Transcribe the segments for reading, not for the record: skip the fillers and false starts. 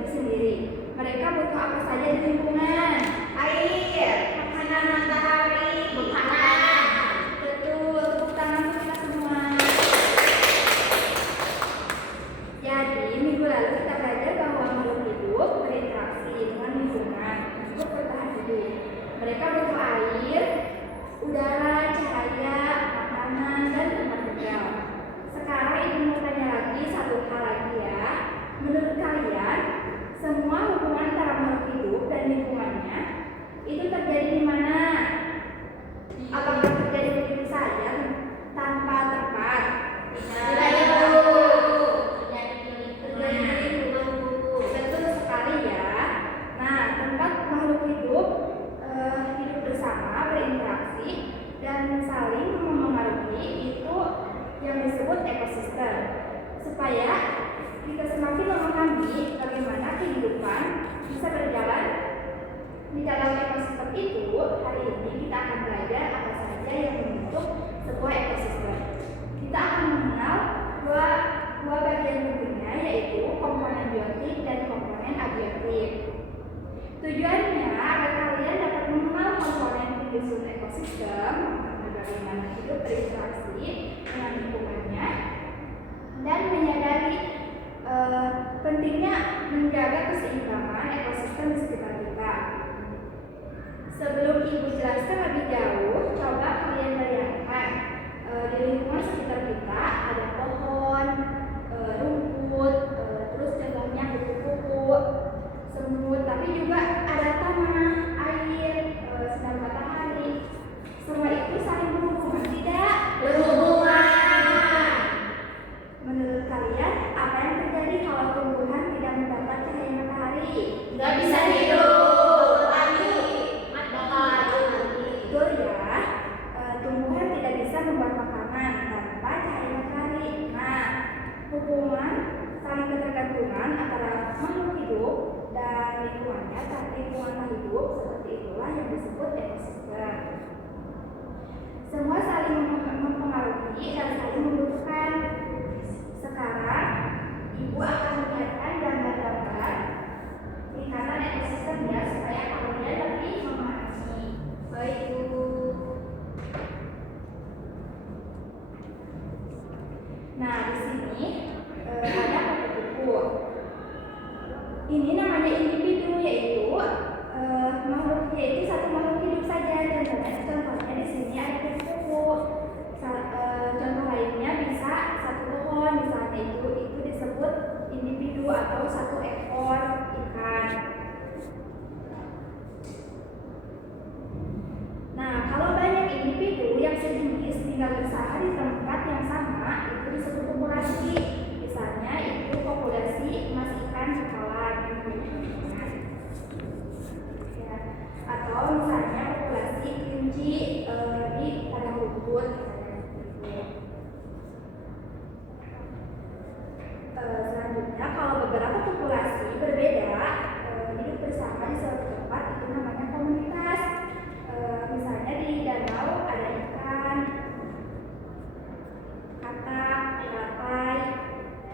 diri sendiri. Mereka butuh apa saja di lingkungan? Air, makanan, matahari, makanan. Betul, tepuk tangan untuk kita semua. Jadi, minggu lalu kita belajar bahwa makhluk hidup berinteraksi dengan lingkungan untuk bertahan hidup. Mereka butuh air, udara, cahaya, makanan, dan tempat tinggal. Sekarang ibu mau tanya lagi satu hal lagi ya. Menurut kalian, semua hubungan antara makhluk hidup dan lingkungannya itu terjadi di mana? Apakah terjadi begitu saja tanpa tempat? Betul sekali ya. Nah, tempat makhluk hidup hidup bersama, berinteraksi, dan saling memengaruhi itu yang disebut ekosistem. Supaya kita semakin memahami bagaimana kehidupan bisa berjalan di dalam ekosistem itu, hari ini kita akan belajar apa saja yang membentuk sebuah ekosistem. Kita akan mengenal dua bagian pentingnya, yaitu komponen biotik dan komponen abiotik. Tujuannya agar kalian dapat mengenal komponen penyusun ekosistem, bagaimana hidup berinteraksi dengan lingkungannya, dan menyadari pentingnya menjaga keseimbangan ekosistem di sekitar kita. Sebelum ibu jelaskan lebih jauh, coba kalian bayangkan di lingkungan sekitar kita ada pohon, rumput, terus contohnya kupu-kupu, semut, tapi juga ada tanah, air, sinar matahari. Semua itu saling berhubungan, tidak? Berhubungan. Menurut kalian, apa yang terjadi kalau tumbuhan tidak mendapat cahaya matahari? Nggak bisa hidup lagi. Betul ya, tumbuhan tidak bisa membuat makanan tanpa cahaya matahari. Nah, hubungan saling ketergantungan antara makhluk hidup dan lingkungannya, lingkungan hidup seperti itulah yang disebut ekosistem. Semua saling mempengaruhi dan saling membutuhkan. Sekarang, ibu akan melihatkan gambar-gambar lingkaran ekosistemnya supaya kalian lebih memahami. Baik, Bu. Nah, di sini ada kupu-kupu. Ini namanya individu, yaitu yaitu satu makhluk hidup saja. Contohnya di sini ada kupu-kupu. Contoh lainnya bisa satu pohon, misalnya itu disebut individu atau satu ekor ikan. Nah, kalau banyak individu yang sejenis tinggal bersama di tempat yang sama, itu disebut populasi. Misalnya itu populasi emas ikan cakalang. Ya. Atau misalnya populasi kelinci di padang rumput. Selanjutnya, kalau beberapa populasi berbeda hidup bersama di suatu tempat, itu namanya komunitas. Misalnya di danau ada ikan, katak, teratai,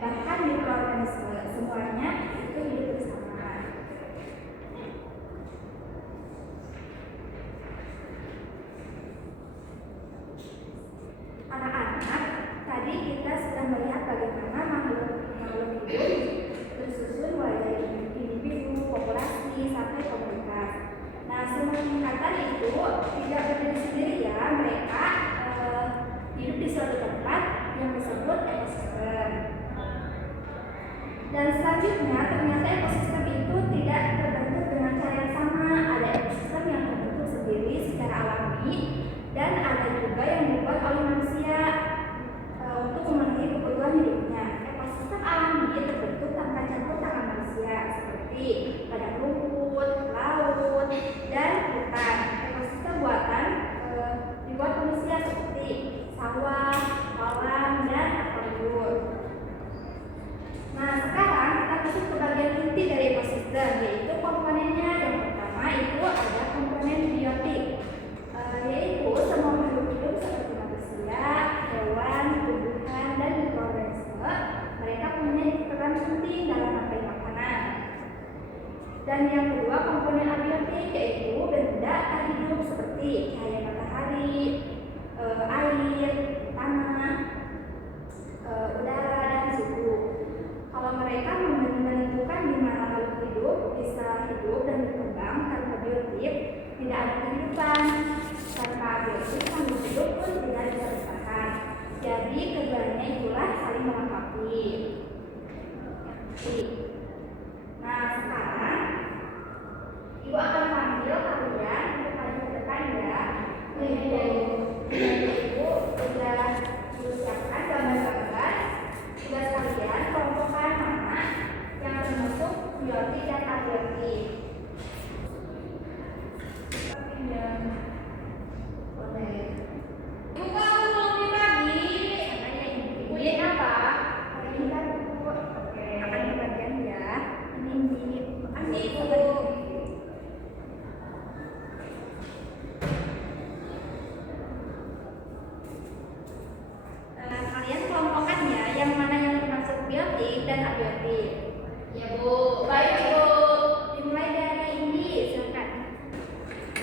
bahkan mikroorganisme, semuanya itu hidup bersama. Anak-anak, tadi kita sudah melihat bagaimana makhluk hidup bersusun mulai dari individu, populasi, sampai komunitas. Nah, semua tingkatan itu tidak berdiri sendiri ya, mereka hidup di suatu tempat yang disebut ekosistem. Dan selanjutnya, ternyata ekosistem itu tidak terbentuk dengan cara yang sama. Ada ekosistem yang terbentuk sendiri secara alami, dan ada juga yang dibuat oleh manusia untuk memenuhi kebutuhan hidupnya. Ekosistem alami terbentuk tanpa campur tangan manusia, seperti padang rumput, laut, dan hutan. Ekosistem buatan dibuat manusia seperti sawah, kolam, dan akuarium. Nah, sekarang kita masuk ke bagian Dan yang kedua komponen abiotik yaitu benda tak hidup seperti cahaya matahari, air, tanah, udara, dan suhu. Kalau mereka menentukan di mana makhluk hidup bisa hidup dan berkembang, tanpa biotik tidak ada kehidupan. Tanpa biotik makhluk hidup pun tidak bisa bertahan. Jadi keduanya itulah saling melengkapi. Nah sekarang Ibu akan panggil kalian untuk maju ke depan ya. Ibu sudah siapkan gambar-gambar. Tugas kalian kelompokkan mana yang termasuk biotik dan abiotik. Boleh. Ibu kok aku belum dibagi? Ibu ini apa? Ini kan Bu. Oke. Akan dibagian ya. Ini Ibu. Kalian kelompokkan ya yang mana yang termasuk biotik dan abiotik. Ya Bu, baik Bu. Dimulai dari Indi, silakan.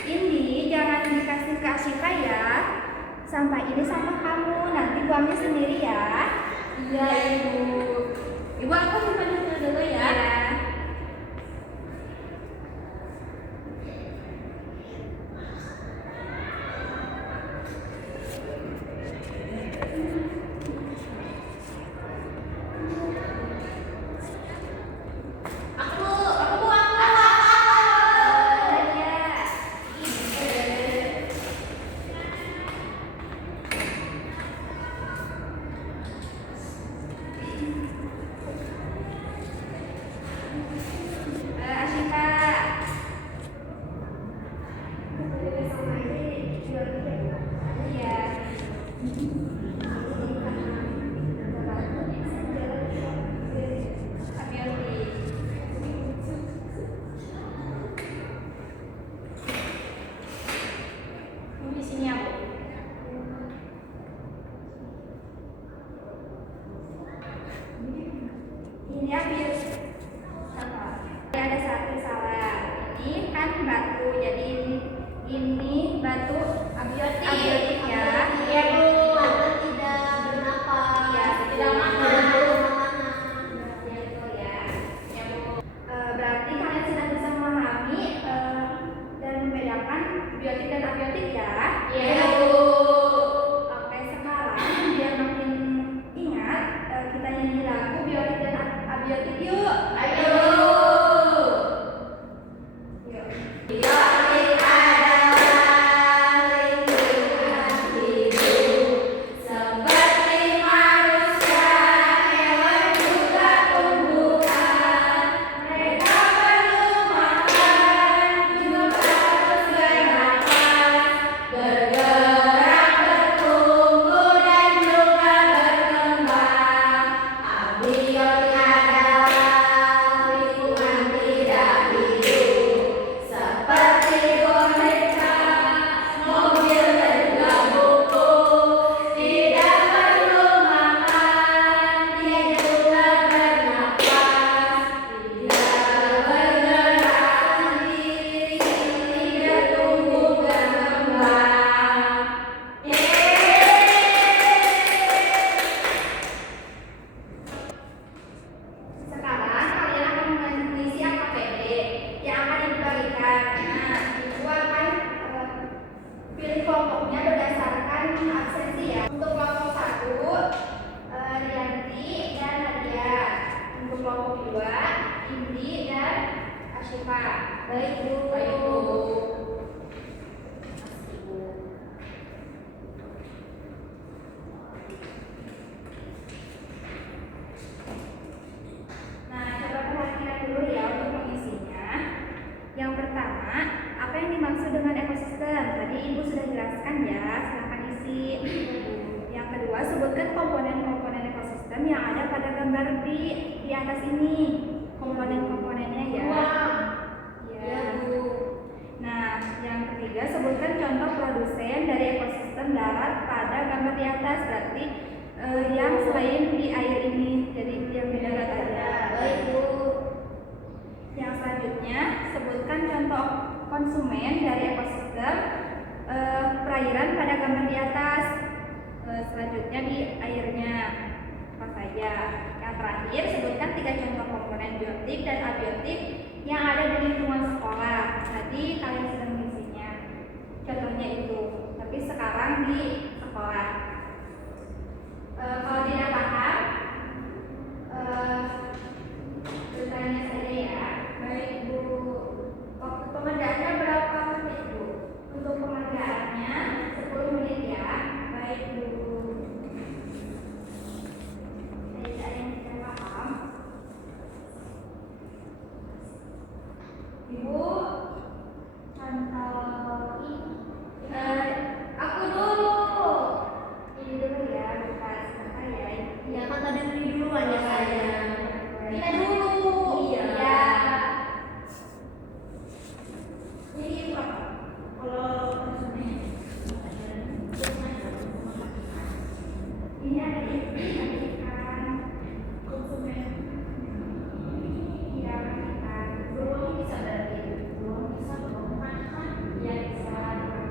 Indi, jangan dikasih ke Asyifa ya. Sampah ini sampah kamu, nanti buangnya sendiri ya. Iya Ibu. Ibu aku simpan dulu ya. Asyifa. Iya. Abiotik. Di sini ya, Bu. Ini abiotik. Ada satu salah. Ini kan batu, jadi ini batu abiotik ya. Iya Bu. Batu tidak bernafas. Iya, Tidak makan. Ya, betul ya. Ya, Bu. Berarti kalian sudah bisa memahami dan membedakan biotik dan abiotik ya. Iya Bu. Oke, sekarang biar makin ingat, kita nyanyi lagu biotik dan abiotik yuk. Ayo. Yuk. Biotik adalah lingkungan hidup seperti manusia, hewan juga tumbuhan. Mereka perlu makan, juga harus bernafas, bergerak, bertumbuh, dan juga berkembang. Abiotik adalah lingkungan tidak hidup seperti boneka, mobil, dan juga buku. Tidak perlu makan, dia juga bernafas. Dia bergerak sendiri, dia tumbuh berkembang. Sekarang kalian akan mengisi AKPD yang akan dibagikan. Nah, Ibu akan pilih kelompoknya berdasarkan absensi ya. Untuk kelompok 1, Rianti dan Nadia. Untuk kelompok 2, Indi dan Asyifa. Baik Bu. Baik Bu. Nah, coba perhatikan dulu ya untuk mengisinya. Yang pertama, apa yang dimaksud dengan ekosistem? Tadi Ibu sudah jelaskan ya, silahkan isi. Yang kedua, sebutkan komponen-komponen ekosistem yang ada pada gambar di atas ini. Komponen-komponennya ya. Iya Bu. Nah, yang ketiga, sebutkan contoh produsen dari ekosistem darat pada gambar di atas. Berarti yang selain di air ini, jadi yang di darat aja. Baik Bu. Yang selanjutnya, Ya, yang terakhir sebutkan 3 contoh komponen biotik dan abiotik yang ada di lingkungan sekolah. Tadi kalian sudah mengisinya, contohnya itu. Tapi sekarang di sekolah. Kalau tidak paham, bertanya saja ya. Baik Bu. Waktu pengerjaannya berapa menit Bu? Untuk pengerjaannya 10 menit ya. Baik Bu. Jadi ada yang tidak paham. Ibu pantau ini. Aku dulu. Ini dulu ya, bukan sebentar ya. Ya kan tadi duluan ya saya. Kita dulu. Iya. Ya. Ini berapa? Kalau Ini ada ikan. konsumen Iya, ikan. beruang bisa berarti beruang bisa beruang kan Iya, bisa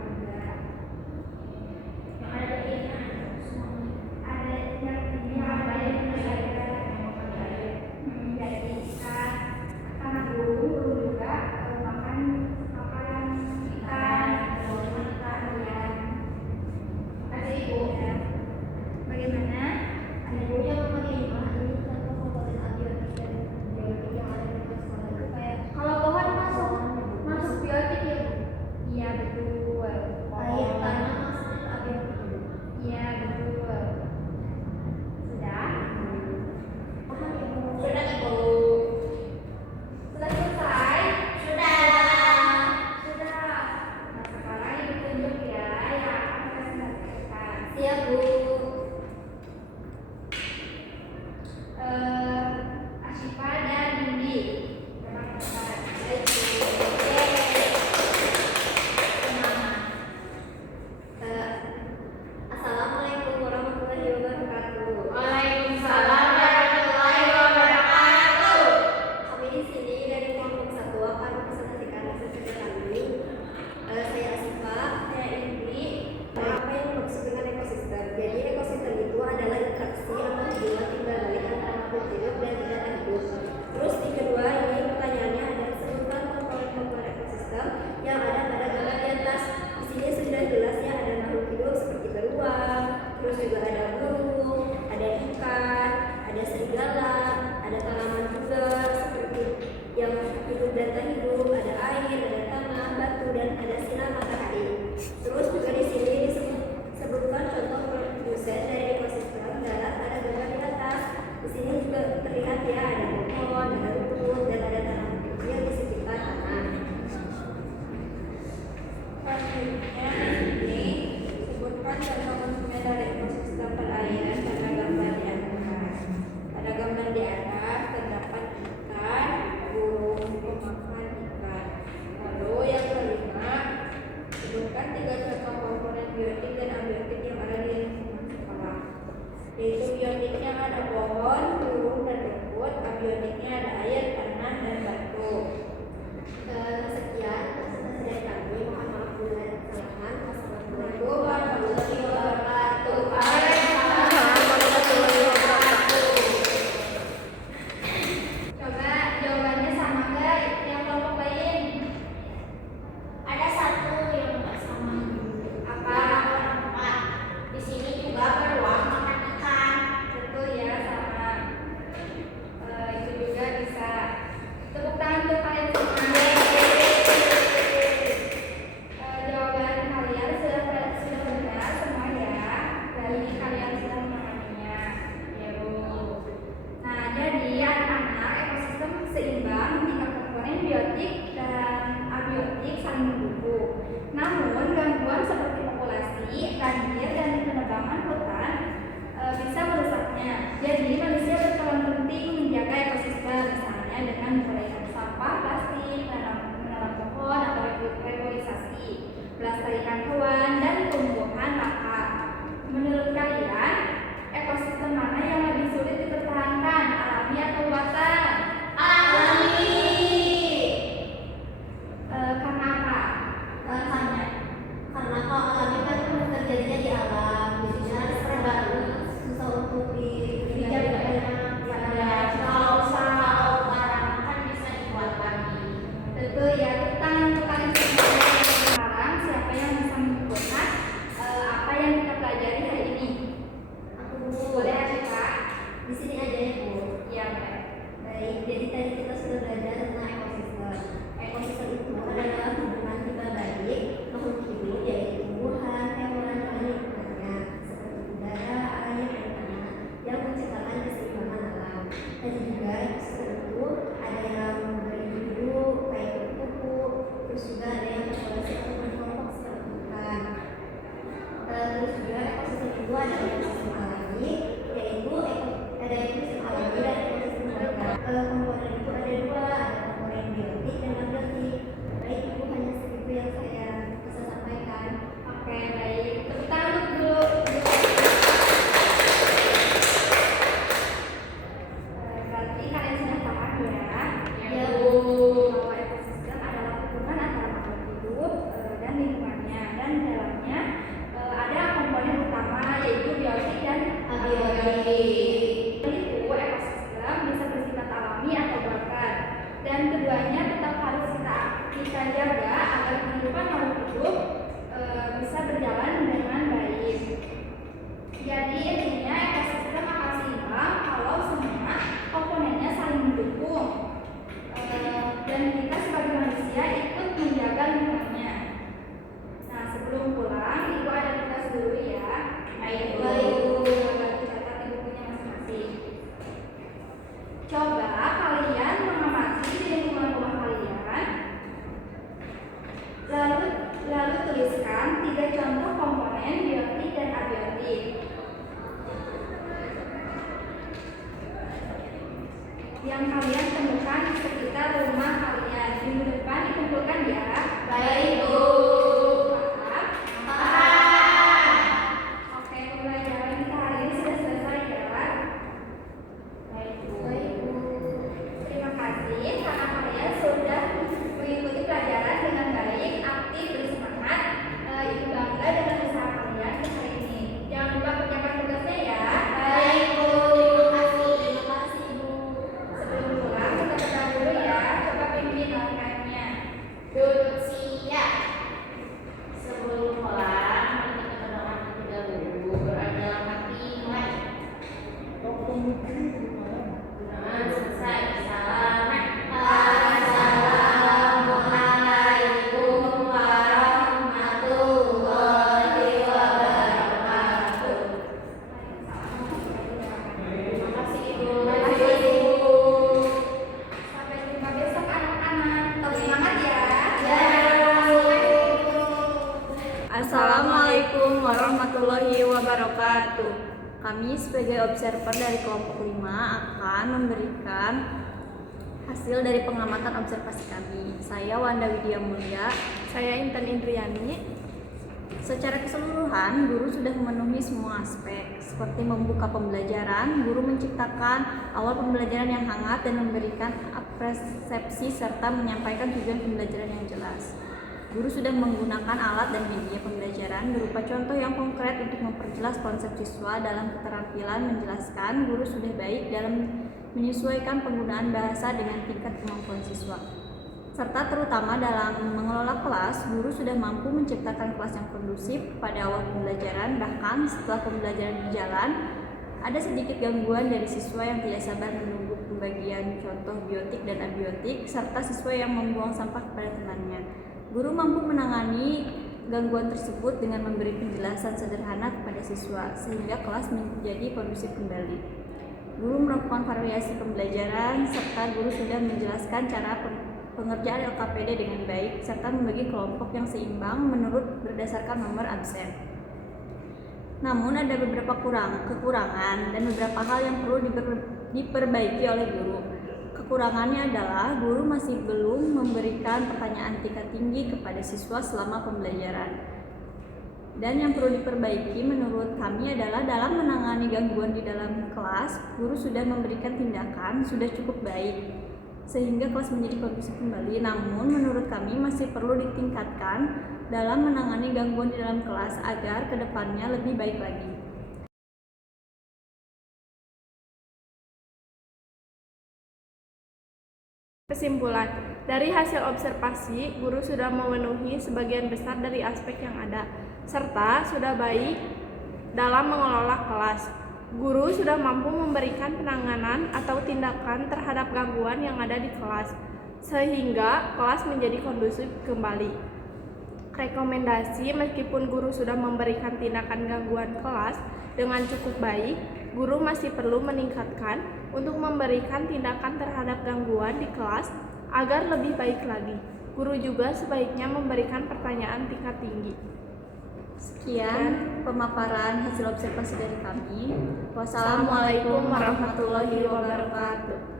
juga. yang ada di ini semuanya. Ada yang ini ada yang ada. Jadi ikan karena burung juga makan ikan ya. Ada ibu. Ya. Bagaimana? Ibunya menerima ini contoh komponen abiotik dan biotik yang ada di sekolah itu kayak Kalau pohon masuk biotik ya Bu? Iya betul. air tanah masuk abiotik. Iya betul. Sudah? Paham ibu? Sudah ibu. Sudah selesai? Sudah. Sudah. Nah sekarang ibu tunjuk ya yang akan kita selesaikan. Siap Bu. Asyifa dan Nindi. Memang cepat. Baik Bu. Assalamualaikum warahmatullahi wabarakatuh. Waalaikumsalam warahmatullahi wabarakatuh. Kami di sini dari kelompok 1 akan mempresentasikan hasil kami. Saya Asifa, saya Indri. Apa yang dimaksud dengan ekosistem? Jadi ekosistem itu adalah interaksi atau hubungan timbal-balik antara makhluk hidup dan tidak hidup. Terus di kedua ini pertanyaannya adalah sebutkan komponen-komponen ekosistem yang ada pada gambar di atas. Di sini sudah jelas ya ada makhluk hidup seperti beruang, terus juga ada burung, ada ikan, ada serigala, ada tanaman juga seperti yang hidup dan tak hidup, ada air, ada tanah, batu dan ada sinar matahari. Terus juga di sini disebutkan contoh produsen dari ekosistem darat pada gambar di atas. Di sini juga terlihat ya ada pohon, ada rumput dan ada tanaman kecil di sekitar tanah. Selanjutnya ini sebutkan contoh konsumen dari ekosistem perairan pada gambar di atas. Pada gambar di atas terdapat ikan, burung, pemakan ikan. Lalu yang kelima, sebutkan 3 contoh komponen biotik dan abiotik yang ada di lingkungan sekolah. Yaitu biotiknya ada pohon, burung, dan rumput. Abiotiknya ada air, tanah, dan batu. Sekian presentasi dari kami. Mohon maaf bila ada kesalahan. Wassalamualaikum warahmatullahi wabarakatuh. Waalaikumsalam warahmatullahi wabarakatuh. Dan juga ekosistem itu ada yang berindividu kayak kupu-kupu, terus juga ada yang populasi atau berkelompok seperti ikan. Terus juga ekosistem itu ada ekosistem alami, yaitu ada ekosistem alami dan ekosistem moneter. Komponen itu ada dua, ada komponen biotik dan abiotik. Baik, itu hanya segitu yang saya bisa sampaikan. Oke, baik. Tepuk tangan dulu. Berarti kalian sudah paham ya? Ya, Bahwa ekosistem adalah hubungan antara makhluk hidup dan lingkungannya, dan di dalamnya ada komponen utama yaitu biotik dan abiotik. Itu ekosistem bisa bersifat alami atau buatan, dan keduanya tetap harus kita jaga agar kehidupan makhluk hidup bisa berjalan dengan baik. Jadi intinya ekosistem akan seimbang kalau semua komponennya saling mendukung, dan kita sebagai manusia ikut menjaga lingkungannya. Nah, sebelum pulang ibu ada tugas dulu ya. Baik, catat di bukunya masing-masing. Coba kalian mengamati di lingkungan rumah kalian, lalu tuliskan 3 contoh komponen biotik dan abiotik yang kalian temukan di sekitar rumah kalian. Minggu depan dikumpulkan ya. Baik, Bu. Paham? Oke, pembelajaran kita hari ini sudah selesai ya. Baik, Bu. Terima kasih karena kalian sudah mengikuti pelajaran dengan baik, aktif, bersemangat. Ibu bangga dengan usaha kalian hari ini. Jangan lupa kerjakan tugasnya ya. Baik, Bu. Terima kasih, Bu. Sebelum pulang kita berdoa dulu ya. Coba pimpin langkahnya. Duduk siap. Sebelum pulang, mari kita berdoa terlebih dahulu. Berdoa dalam hati, mulai. Nah, selesai. Salam. Assalamualaikum warahmatullahi wabarakatuh. Terima kasih, Ibu. Terima kasih, Bu. Sampai jumpa besok anak-anak. Tetap semangat ya. Assalamualaikum warahmatullahi wabarakatuh. Kami sebagai observer dari kelompok 5 akan memberikan hasil dari pengamatan observasi kami. Saya Wanda Widya Mulia. Saya Intan Indriani. Secara keseluruhan, guru sudah memenuhi semua aspek, seperti membuka pembelajaran. Guru menciptakan awal pembelajaran yang hangat dan memberikan persepsi serta menyampaikan tujuan pembelajaran yang jelas. Guru sudah menggunakan alat dan media pembelajaran berupa contoh yang konkret untuk memperjelas konsep siswa dalam keterampilan menjelaskan. Guru sudah baik dalam menyesuaikan penggunaan bahasa dengan tingkat kemampuan siswa. Serta terutama dalam mengelola kelas, guru sudah mampu menciptakan kelas yang kondusif pada awal pembelajaran. Bahkan setelah pembelajaran berjalan, ada sedikit gangguan dari siswa yang tidak sabar menunggu pembagian contoh biotik dan abiotik, serta siswa yang membuang sampah kepada temannya. Guru mampu menangani gangguan tersebut dengan memberi penjelasan sederhana kepada siswa, sehingga kelas menjadi kondusif kembali. Guru melakukan variasi pembelajaran, serta guru sudah menjelaskan cara pengerjaan LKPD dengan baik, serta membagi kelompok yang seimbang menurut berdasarkan nomor absen. Namun ada beberapa kekurangan dan beberapa hal yang perlu diperbaiki oleh guru. Kekurangannya adalah guru masih belum memberikan pertanyaan tingkat tinggi kepada siswa selama pembelajaran. Dan yang perlu diperbaiki menurut kami adalah dalam menangani gangguan di dalam kelas, guru sudah memberikan tindakan sudah cukup baik sehingga kelas menjadi kondusif kembali. Namun menurut kami masih perlu ditingkatkan dalam menangani gangguan di dalam kelas agar kedepannya lebih baik lagi. Kesimpulan, dari hasil observasi, guru sudah memenuhi sebagian besar dari aspek yang ada, serta sudah baik dalam mengelola kelas. Guru sudah mampu memberikan penanganan atau tindakan terhadap gangguan yang ada di kelas, sehingga kelas menjadi kondusif kembali. Rekomendasi, meskipun guru sudah memberikan tindakan gangguan kelas dengan cukup baik, guru masih perlu meningkatkan untuk memberikan tindakan terhadap gangguan di kelas agar lebih baik lagi. Guru juga sebaiknya memberikan pertanyaan tingkat tinggi. Sekian pemaparan hasil observasi dari kami. Wassalamualaikum warahmatullahi wabarakatuh.